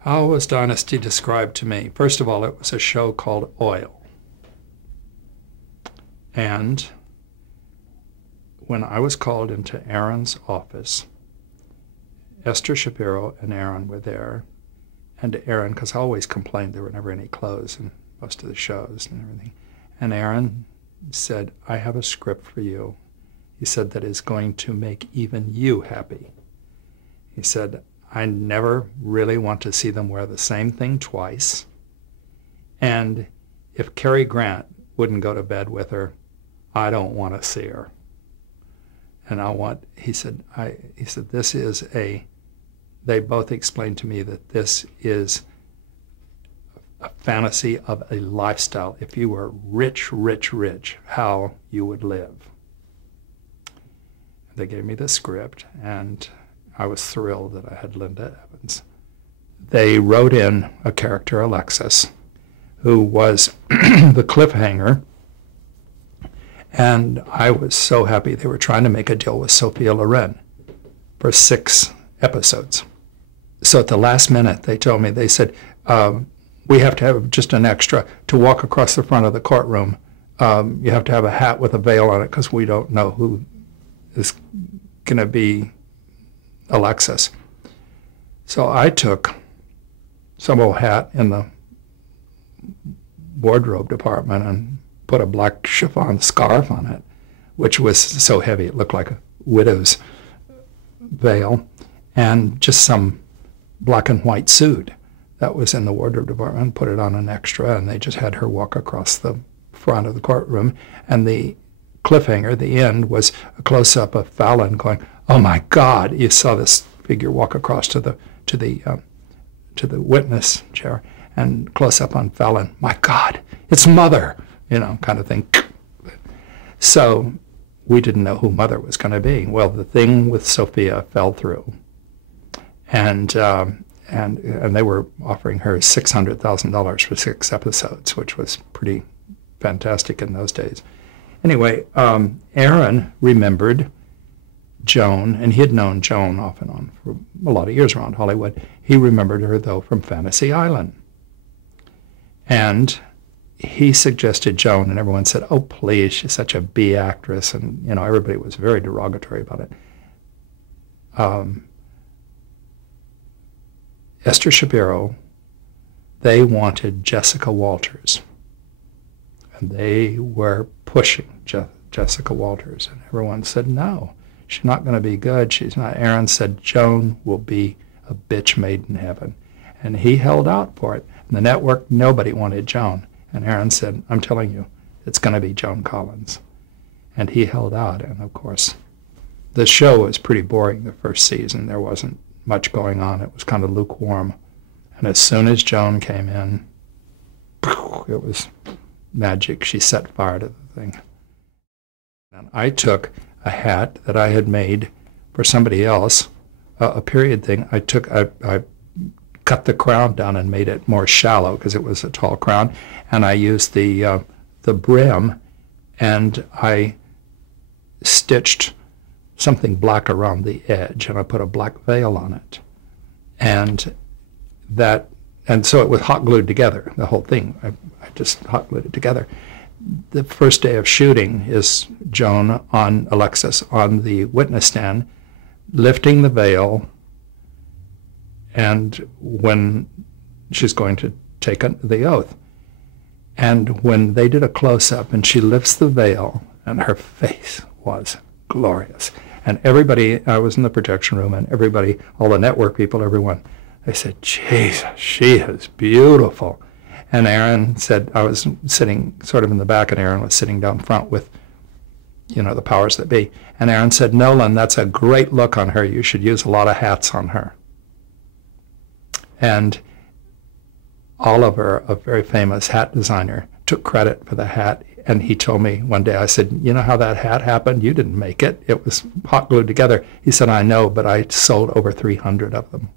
How was Dynasty described to me? First of all, it was a show called Oil. And when I was called into Aaron's office, Esther Shapiro and Aaron were there. And Aaron, because I always complained there were never any clothes in most of the shows and everything. And Aaron said, I have a script for you. He said that is going to make even you happy. He said, I never really want to see them wear the same thing twice. And if Cary Grant wouldn't go to bed with her, I don't want to see her. And he said, this is they both explained to me that this is a fantasy of a lifestyle. If you were rich, rich, rich, how you would live. They gave me the script, and I was thrilled that I had Linda Evans. They wrote in a character, Alexis, who was the cliffhanger, and I was so happy. They were trying to make a deal with Sophia Loren for 6 episodes. So at the last minute, they told me, they said, we have to have just an extra to walk across the front of the courtroom. You have to have a hat with a veil on it because we don't know who is going to be Alexis. So I took some old hat in the wardrobe department and put a black chiffon scarf on it, which was so heavy it looked like a widow's veil, and just some black and white suit that was in the wardrobe department, put it on an extra, and they just had her walk across the front of the courtroom. And the cliffhanger, the end, was a close-up of Fallon going, oh my God, you saw this figure walk across to the witness chair, and close up on Fallon, my God, it's Mother, kind of thing. So we didn't know who Mother was going to be. Well, the thing with Sophia fell through, and they were offering her $600,000 for 6 episodes, which was pretty fantastic in those days. Anyway, Aaron remembered Joan, and he had known Joan off and on for a lot of years around Hollywood. He remembered her, though, from Fantasy Island. And he suggested Joan, and everyone said, oh, please, she's such a B actress, and, everybody was very derogatory about it. Esther Shapiro, they wanted Jessica Walters, and they were pushing Jessica Walters, and everyone said, no, she's not going to be good. She's not. Aaron said, Joan will be a bitch made in heaven. And he held out for it. And the network, nobody wanted Joan. And Aaron said, I'm telling you, it's going to be Joan Collins. And he held out. And, of course, the show was pretty boring the first season. There wasn't much going on. It was kind of lukewarm. And as soon as Joan came in, it was magic. She set fire to the thing. And I took a hat that I had made for somebody else, a period thing. I cut the crown down and made it more shallow because it was a tall crown, and I used the brim, and I stitched something black around the edge, and I put a black veil on it, and so it was hot glued together, the whole thing. I just hot glued it together. The first day of shooting is Joan Alexis on the witness stand, lifting the veil, and when she's going to take the oath. And when they did a close-up and she lifts the veil, and her face was glorious. And everybody, I was in the projection room, and everybody, all the network people, everyone, they said, Jesus, she is beautiful. And Aaron said, I was sitting sort of in the back, and Aaron was sitting down front with, the powers that be. And Aaron said, Nolan, that's a great look on her. You should use a lot of hats on her. And Oliver, a very famous hat designer, took credit for the hat. And he told me one day, I said, you know how that hat happened? You didn't make it. It was hot glued together. He said, I know, but I sold over 300 of them.